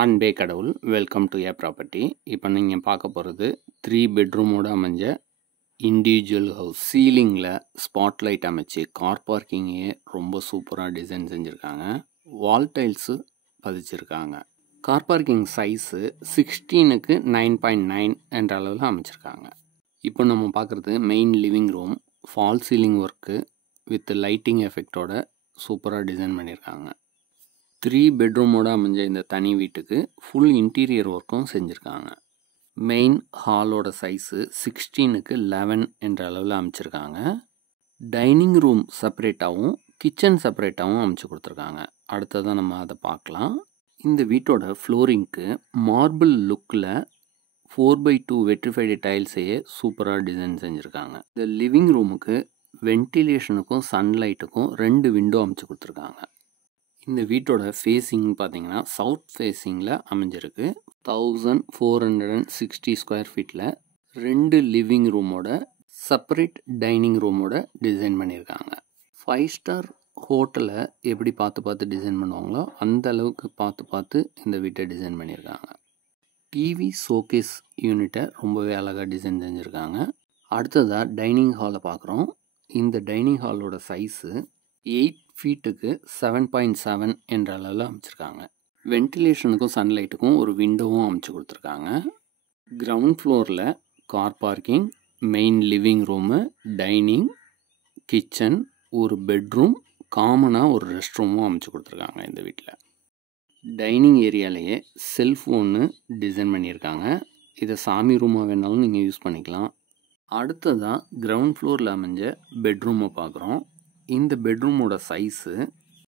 அன்பே கடவுள். Welcome to a property. இப்போ நீங்கள் பார்க்க போகிறது 3 பெட்ரூமோடு அமைஞ்ச இண்டிவிஜுவல் ஹவுஸ். சீலிங்கில் ஸ்பாட்லைட் அமைச்சு கார் பார்க்கிங்கே ரொம்ப சூப்பராக டிசைன் செஞ்சுருக்காங்க. வால் டைல்ஸு பதிச்சிருக்காங்க. கார் பார்க்கிங் சைஸு 16க்கு 9.9 என்ற அளவில் அமைச்சிருக்காங்க. இப்போ நம்ம பார்க்குறது main living room. Fall ceiling work with lighting எஃபெக்டோட சூப்பராக டிசைன் பண்ணியிருக்காங்க. 3 பெட்ரூமோடு அமைஞ்ச இந்த தனி வீட்டுக்கு ஃபுல் இன்டீரியர் ஒர்க்கும் செஞ்சுருக்காங்க. மெயின் ஹாலோட சைஸு 16க்கு 11 என்ற அளவில் அமைச்சிருக்காங்க. டைனிங் ரூம் செப்பரேட்டாகவும் கிச்சன் செப்பரேட்டாகவும் அமைச்சு கொடுத்துருக்காங்க. அடுத்ததான் நம்ம அதை பார்க்கலாம். இந்த வீட்டோட ஃப்ளோரிங்க்கு மார்பிள் லுக்கில் 4x2 வெட்ரிஃபைடு டைல்ஸையே சூப்பராக டிசைன் செஞ்சுருக்காங்க. இந்த லிவிங் ரூமுக்கு வென்டிலேஷனுக்கும் சன்லைட்டுக்கும் 2 விண்டோ அமைச்சு கொடுத்துருக்காங்க. இந்த வீட்டோட ஃபேஸிங் பார்த்தீங்கன்னா சவுத் ஃபேஸிங்கில் அமைஞ்சிருக்கு. 1460 ஸ்கொயர் ஃபீட்டில் 2 லிவிங் ரூமோட செப்பரேட் டைனிங் ரூமோட டிசைன் பண்ணியிருக்காங்க. 5 ஸ்டார் ஹோட்டலை எப்படி பார்த்து டிசைன் பண்ணுவாங்களோ அந்த அளவுக்கு பார்த்து இந்த வீட்டை டிசைன் பண்ணியிருக்காங்க. டிவி ஷோகேஸ் யூனிட்டை ரொம்பவே அழகாக டிசைன் செஞ்சுருக்காங்க. அடுத்ததாக டைனிங் ஹாலை பார்க்குறோம். இந்த டைனிங் ஹாலோட சைஸு 8 ஃபீட்டுக்கு 7.7 என்ற அளவில் அமைச்சிருக்காங்க. வென்டிலேஷனுக்கும் சன்லைட்டுக்கும் ஒரு விண்டோவும் அமைச்சு கொடுத்துருக்காங்க. கிரவுண்ட் ஃப்ளோரில் car parking, main living room, dining, kitchen, ஒரு பெட்ரூம், காமனாக ஒரு ரெஸ்ட் ரூமும் அமைச்சு கொடுத்துருக்காங்க. இந்த வீட்டில் டைனிங் ஏரியாலேயே செல்ஃப் ஒன்று டிசைன் பண்ணியிருக்காங்க. இதை சாமி ரூமாக வேணாலும் நீங்கள் யூஸ் பண்ணிக்கலாம். அடுத்ததாக கிரவுண்ட் ஃப்ளோரில் அமைஞ்ச பெட்ரூமை பார்க்குறோம். இந்த பெட்ரூமோட சைஸு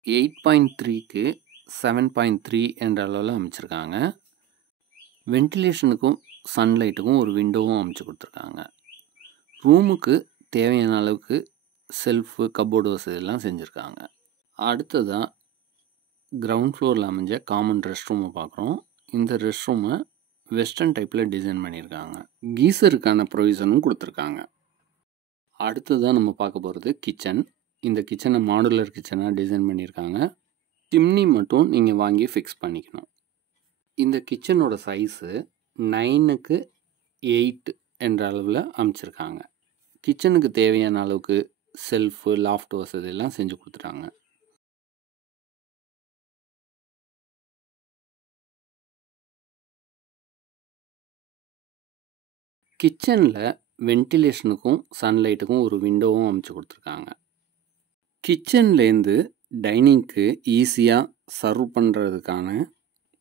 8.3க்கு 7.3 என்ற அளவில் அமைச்சிருக்காங்க. வென்டிலேஷனுக்கும் சன்லைட்டுக்கும் ஒரு விண்டோவும் அமைச்சு கொடுத்துருக்காங்க. ரூமுக்கு தேவையான அளவுக்கு செல்ஃபு, கப்போர்டு வசதியெல்லாம் செஞ்சுருக்காங்க. அடுத்ததாக கிரவுண்ட் ஃப்ளோரில் அமைஞ்ச காமன் ரெஸ்ட் ரூமை பார்க்குறோம். இந்த ரெஸ்ட் ரூமை வெஸ்டர்ன் டைப்பில் டிசைன் பண்ணியிருக்காங்க. கீசருக்கான ப்ரொவிஷனும் கொடுத்துருக்காங்க. அடுத்ததாக நம்ம பார்க்க போகிறது கிச்சன். இந்த கிச்சனை மாடுலர் கிச்சனாக டிசைன் பண்ணியிருக்காங்க. சிம்னி மட்டும் நீங்கள் வாங்கி ஃபிக்ஸ் பண்ணிக்கணும். இந்த கிச்சனோட சைஸு 9க்கு 8 என்ற அளவில் அமைச்சிருக்காங்க. கிச்சனுக்கு தேவையான அளவுக்கு செல்ஃபு, லாஃப்ட் வசதியெல்லாம் செஞ்சு கொடுத்துட்டாங்க. கிச்சனில் வென்டிலேஷனுக்கும் சன்லைட்டுக்கும் ஒரு விண்டோவும் அமைச்சு கொடுத்துருக்காங்க. கிச்சன்லேருந்து டைனிங்க்கு ஈஸியாக சர்வ் பண்ணுறதுக்கான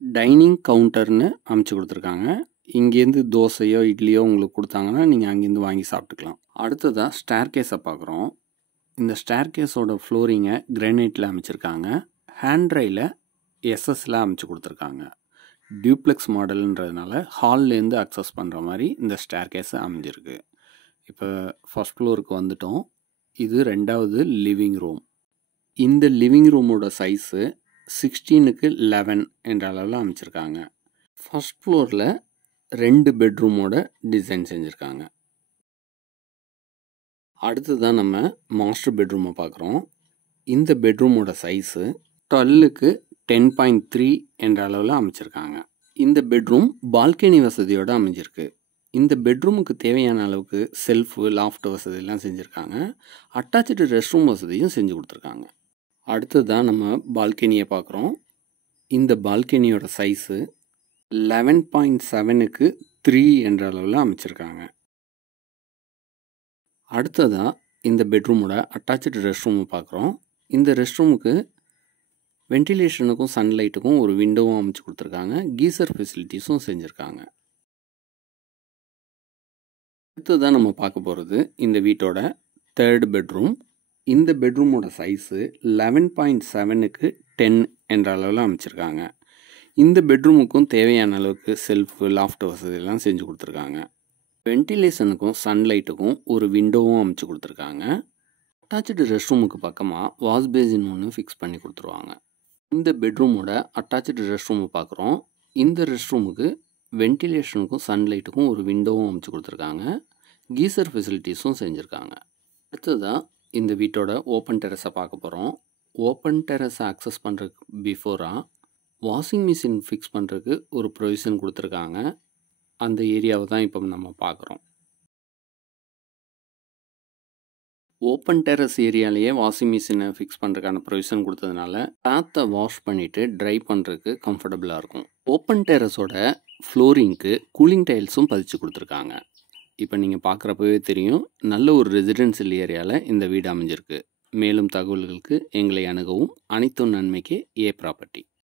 டைனிங் கவுண்டர்னு அமைச்சு கொடுத்துருக்காங்க. இங்கேருந்து தோசையோ இட்லியோ உங்களுக்கு கொடுத்தாங்கன்னா நீங்கள் அங்கேருந்து வாங்கி சாப்பிட்டுக்கலாம். அடுத்ததாக ஸ்டேர்கேஸை பார்க்குறோம். இந்த ஸ்டேர்கேஸோட ஃப்ளோரிங்கை கிரானைட்டில் அமைச்சிருக்காங்க. ஹேண்ட்ரையில் எஸ்எஸ்ல அமைச்சு கொடுத்துருக்காங்க. டியூப்ளெக்ஸ் மாடல்ன்றதுனால ஹால்லேருந்து அக்சஸ் பண்ணுற மாதிரி இந்த ஸ்டேர்கேஸை அமைஞ்சிருக்கு. இப்போ ஃபர்ஸ்ட் ஃப்ளோருக்கு வந்துட்டோம். இது 2வது லிவிங் ரூம். இந்த லிவிங் ரூமோட சைஸு 16க்கு 11 என்ற அளவில் அமைச்சிருக்காங்க. ஃபர்ஸ்ட் ஃப்ளோரில் 2 பெட்ரூமோட டிசைன் செஞ்சுருக்காங்க. அடுத்ததான் நம்ம மாஸ்டர் பெட்ரூமை பார்க்குறோம். இந்த பெட்ரூமோட சைஸு 12க்கு 10.3 என்ற அளவில் அமைச்சிருக்காங்க. இந்த பெட்ரூம் பால்கனி வசதியோடு அமைஞ்சிருக்கு. இந்த பெட்ரூமுக்கு தேவையான அளவுக்கு செல்ஃபு, லாஃப்ட் வசதியெல்லாம் செஞ்சுருக்காங்க. அட்டாச்சு ரெஸ்ட் ரூம் வசதியும் செஞ்சு கொடுத்துருக்காங்க. அடுத்ததான் நம்ம பால்கனியை பார்க்குறோம். இந்த பால்கனியோட சைஸு 11.7க்கு 3 என்ற அளவில் அமைச்சிருக்காங்க. அடுத்ததாக இந்த பெட்ரூமோட அட்டாச்சு ரெஸ்ட் ரூமை பார்க்குறோம். இந்த ரெஸ்ட் ரூமுக்கு வென்டிலேஷனுக்கும் சன்லைட்டுக்கும் ஒரு விண்டோவும் அமைச்சு கொடுத்துருக்காங்க. கீசர் ஃபெசிலிட்டிஸும் செஞ்சுருக்காங்க. அடுத்ததான் நம்ம பார்க்க போகிறது இந்த வீட்டோட 3rd பெட்ரூம். இந்த பெட்ரூமோட சைஸு 11.7க்கு 10 என்ற அளவில் அமைச்சிருக்காங்க. இந்த பெட்ரூமுக்கும் தேவையான அளவுக்கு செல்ஃபு, லாஃப்ட் வசதியெல்லாம் செஞ்சு கொடுத்துருக்காங்க. வென்டிலேஷனுக்கும் சன்லைட்டுக்கும் ஒரு விண்டோவும் அமைச்சு கொடுத்துருக்காங்க. அட்டாச்சு ரெஸ்ட் ரூமுக்கு பக்கமாக வாஷ் பேசின் ஒன்று ஃபிக்ஸ் பண்ணி கொடுத்துருவாங்க. இந்த பெட்ரூமோட அட்டாச்சு ரெஸ்ட் ரூமை பார்க்குறோம். இந்த ரெஸ்ட் ரூமுக்கு வென்டிலேஷனுக்கும் சன்லைட்டுக்கும் ஒரு விண்டோவும் அமைச்சு கொடுத்துருக்காங்க. கீசர் ஃபெசிலிட்டிஸும் செஞ்சுருக்காங்க. அடுத்ததாக இந்த வீட்டோட ஓப்பன் டெரஸை பார்க்க போகிறோம். ஓப்பன் டெரஸை அக்சஸ் பண்ணுறதுக்கு பிஃபோராக வாஷிங் மிஷின் ஃபிக்ஸ் பண்ணுறதுக்கு ஒரு ப்ரொவிஷன் கொடுத்துருக்காங்க. அந்த ஏரியாவை தான் இப்போ நம்ம பார்க்குறோம். ஓப்பன் டெரஸ் ஏரியாலேயே வாஷிங் மிஷினை ஃபிக்ஸ் பண்ணுறதுக்கான ப்ரொவிஷன் கொடுத்ததுனால கிளாத்தை வாஷ் பண்ணிவிட்டு ட்ரை பண்ணுறதுக்கு கம்ஃபர்டபுளாக இருக்கும். ஓப்பன் டெரஸோட ஃப்ளோரிங்க்கு கூலிங் டைல்ஸும் பதிச்சு கொடுத்துருக்காங்க. இப்போ நீங்கள் பார்க்குறப்பவே தெரியும், நல்ல ஒரு ரெசிடென்ஷியல் ஏரியாவில் இந்த வீடு அமைஞ்சிருக்கு. மேலும் தகவல்களுக்கு எங்களை அணுகவும். அனைத்தும் நன்மைக்கு ப்ராப்பர்ட்டி.